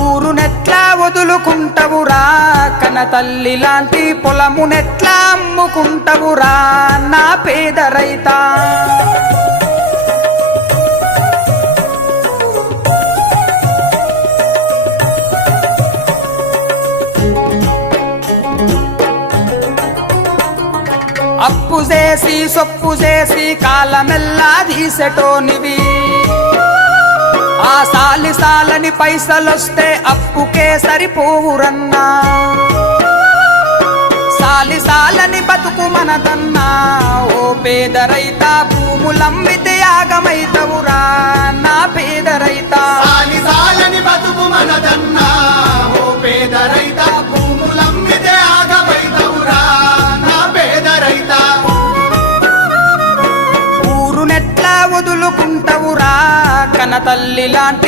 ఊరునెట్లా వదులుకుంటవురా, కన తల్లి లాంటి పొలమునెట్లా అమ్ముకుంటవురా నా పేద రైతా. అప్పు చేసి సొప్పు చేసి కాలమెల్లా తీసెటోనివి, ఆ సాలి సాలని పైసలొస్తే అప్పుకే సరిపోవురన్నా. సాలి సాలని బతుకు మనదన్నా, ఓ పేద రైతా భూములమ్మితే యాగమైతవురా నా పేద రైతా. సాలి సాలని బతుకు మనదన్నా, ఓ పేద రైతా భూములమ్మితే యాగమైతవురా నా పేద రైతా. ఊరునెట్లా వదులుకుంటవురా, కన తల్లి లాంటి